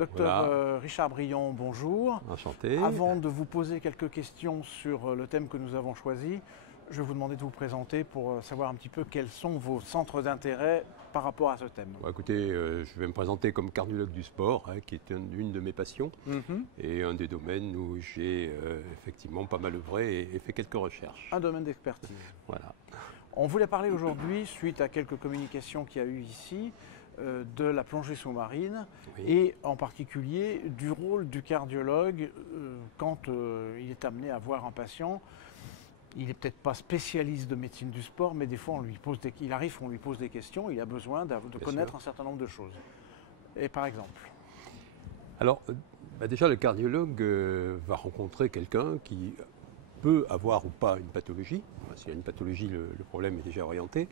Docteur Voilà. Richard Brion, bonjour. Enchanté. Avant de vous poser quelques questions sur le thème que nous avons choisi, je vais vous demander de vous présenter pour savoir un petit peu quels sont vos centres d'intérêt par rapport à ce thème. Bon, écoutez, je vais me présenter comme cardiologue du sport, qui est une de mes passions et un des domaines où j'ai effectivement pas mal œuvré et fait quelques recherches. Un domaine d'expertise. Voilà. On voulait parler aujourd'hui, suite à quelques communications qu'il y a eu ici, de la plongée sous-marine Oui. et en particulier du rôle du cardiologue quand il est amené à voir un patient. Il n'est peut-être pas spécialiste de médecine du sport, mais des fois on lui pose des questions, il a besoin de connaître un certain nombre de choses. Et par exemple, Alors, déjà, le cardiologue va rencontrer quelqu'un qui peut avoir ou pas une pathologie. S'il y a une pathologie, le problème est déjà orienté.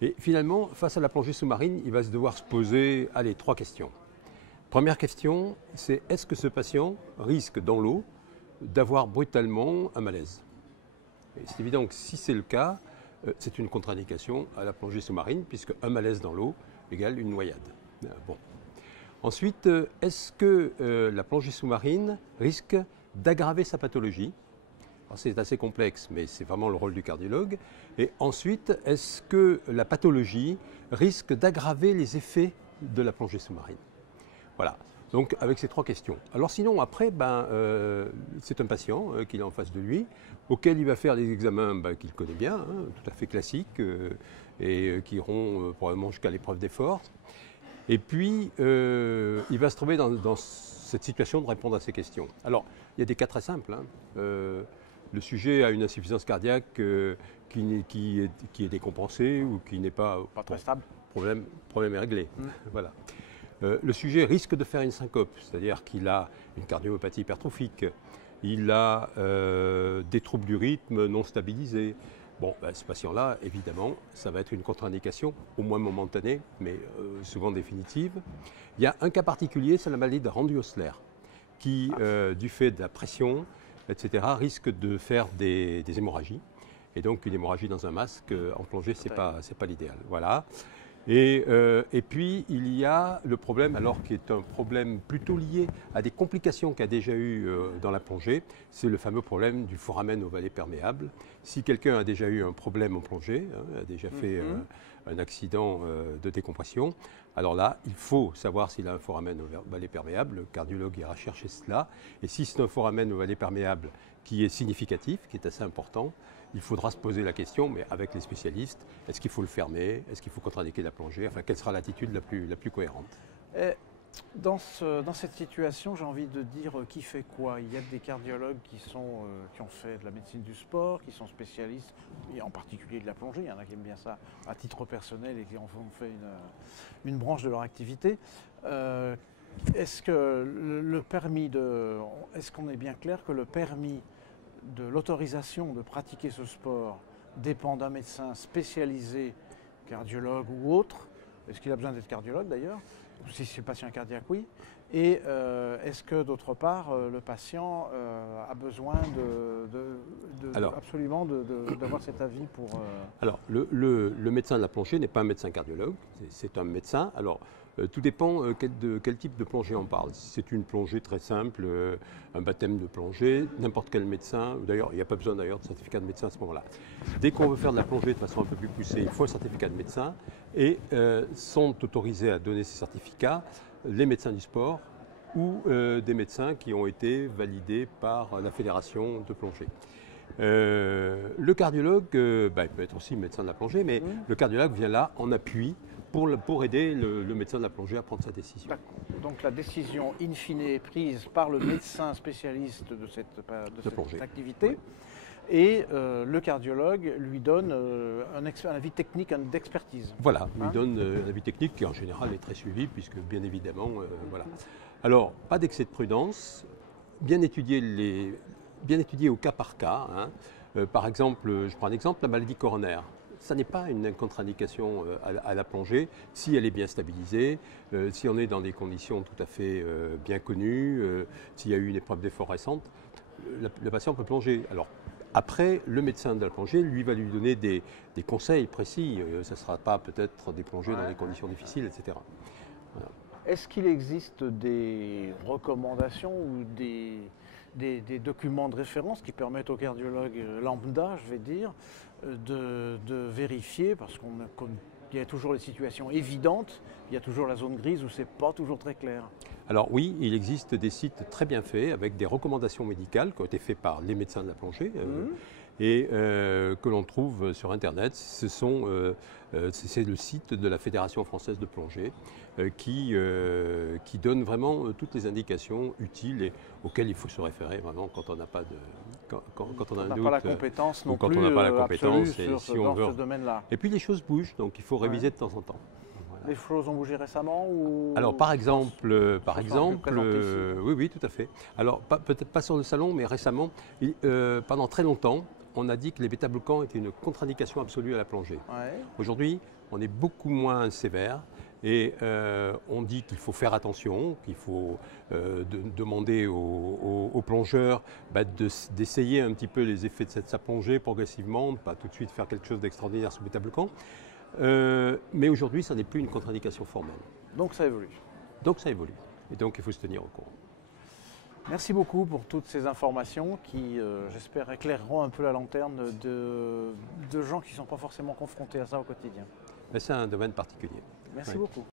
Et finalement, face à la plongée sous-marine, il va devoir se poser, allez, 3 questions. Première question, c'est est-ce que ce patient risque dans l'eau d'avoir brutalement un malaise? Et c'est évident que si c'est le cas, c'est une contre-indication à la plongée sous-marine, puisque un malaise dans l'eau égale une noyade. Bon. Ensuite, est-ce que la plongée sous-marine risque d'aggraver sa pathologie? C'est assez complexe, mais c'est vraiment le rôle du cardiologue. Et ensuite, est-ce que la pathologie risque d'aggraver les effets de la plongée sous-marine? Voilà. Donc, avec ces 3 questions. Alors sinon, après, c'est un patient qu'il a en face de lui, auquel il va faire des examens qu'il connaît bien, tout à fait classiques, et qui iront probablement jusqu'à l'épreuve d'effort. Et puis, il va se trouver dans cette situation de répondre à ces questions. Alors, il y a des cas très simples. Le sujet a une insuffisance cardiaque qui est décompensée ou qui n'est pas très stable. Problème est réglé. Voilà. Le sujet risque de faire une syncope, c'est-à-dire qu'il a une cardiomyopathie hypertrophique, il a des troubles du rythme non stabilisés. Bon, ce patient-là, évidemment, ça va être une contre-indication, au moins momentanée, mais souvent définitive. Il y a un cas particulier, c'est la maladie de Randu-Osler, qui, du fait de la pression, etc., risque de faire des hémorragies. Et donc, une hémorragie dans un masque en plongée, ce n'est pas l'idéal. Voilà. Et puis, il y a le problème, alors qui est un problème plutôt lié à des complications qu'il y a déjà eu dans la plongée, c'est le fameux problème du foramen ovale perméable. Si quelqu'un a déjà eu un problème en plongée, a déjà fait un accident de décompression, alors là, il faut savoir s'il a un foramen ovale perméable. Le cardiologue ira chercher cela. Et si c'est un foramen ovale perméable qui est significatif, qui est assez important, il faudra se poser la question, mais avec les spécialistes, est-ce qu'il faut le fermer? Est-ce qu'il faut contre-indiquer la plongée? Enfin, quelle sera l'attitude la plus cohérente? Dans cette situation, j'ai envie de dire qui fait quoi? Il y a des cardiologues qui ont fait de la médecine du sport, qui sont spécialistes, et en particulier de la plongée. Il y en a qui aiment bien ça à titre personnel et qui en ont fait une branche de leur activité. Est-ce qu'on est bien clair que le permis de l'autorisation de pratiquer ce sport dépend d'un médecin spécialisé, cardiologue ou autre? Est-ce qu'il a besoin d'être cardiologue d'ailleurs? Si c'est patient cardiaque, oui. Et est-ce que d'autre part, le patient a besoin absolument d'avoir cet avis pour... Alors, le médecin de la plongée n'est pas un médecin cardiologue, c'est un médecin. Alors, tout dépend de quel type de plongée on parle. Si c'est une plongée très simple, un baptême de plongée, n'importe quel médecin, d'ailleurs, il n'y a pas besoin d'ailleurs de certificat de médecin à ce moment-là. Dès qu'on veut faire de la plongée de façon un peu plus poussée, il faut un certificat de médecin et sont autorisés à donner ces certificats les médecins du sport ou des médecins qui ont été validés par la fédération de plongée. Le cardiologue, il peut être aussi médecin de la plongée, mais le cardiologue vient là en appui pour aider le médecin de la plongée à prendre sa décision. Donc la décision in fine est prise par le médecin spécialiste de cette activité. Oui. Et le cardiologue lui donne un avis technique d'expertise. Voilà, lui donne un avis technique qui en général est très suivi, puisque bien évidemment, voilà. Alors, pas d'excès de prudence, bien étudier au cas par cas. Par exemple, je prends un exemple, la maladie coronaire. Ça n'est pas une contre-indication à la plongée si elle est bien stabilisée, si on est dans des conditions tout à fait bien connues, s'il y a eu une épreuve d'effort récente, le patient peut plonger. Alors, après, le médecin de la plongée, lui, va lui donner des conseils précis. Ça ne sera pas peut-être des plongées dans des conditions difficiles, etc. Voilà. Est-ce qu'il existe des recommandations ou des documents de référence qui permettent aux cardiologues lambda, je vais dire, de vérifier, parce qu'il y a toujours les situations évidentes, il y a toujours la zone grise où c'est pas toujours très clair. Alors oui, il existe des sites très bien faits avec des recommandations médicales qui ont été faites par les médecins de la plongée et que l'on trouve sur Internet. C'est le site de la Fédération française de plongée qui donne vraiment toutes les indications utiles et auxquelles il faut se référer vraiment quand on n'a pas de quand on a un doute, pas la compétence non quand plus on n'a pas la compétence absolue et si on dans veut. ce domaine-là. Et puis les choses bougent, donc il faut réviser de temps en temps. Les choses ont bougé récemment ou... Alors par exemple, oui, oui, tout à fait. Alors peut-être pas sur le salon, mais récemment, pendant très longtemps, on a dit que les bêta-bloquants étaient une contre-indication absolue à la plongée. Ouais. Aujourd'hui, on est beaucoup moins sévère et on dit qu'il faut faire attention, qu'il faut demander aux plongeurs d'essayer un petit peu les effets de sa plongée progressivement, pas tout de suite faire quelque chose d'extraordinaire sous bêta-bloquant. Mais aujourd'hui, ça n'est plus une contre-indication formelle. Donc ça évolue. Donc ça évolue. Et donc il faut se tenir au courant. Merci beaucoup pour toutes ces informations qui, j'espère, éclaireront un peu la lanterne de gens qui ne sont pas forcément confrontés à ça au quotidien. Mais c'est un domaine particulier. Merci beaucoup.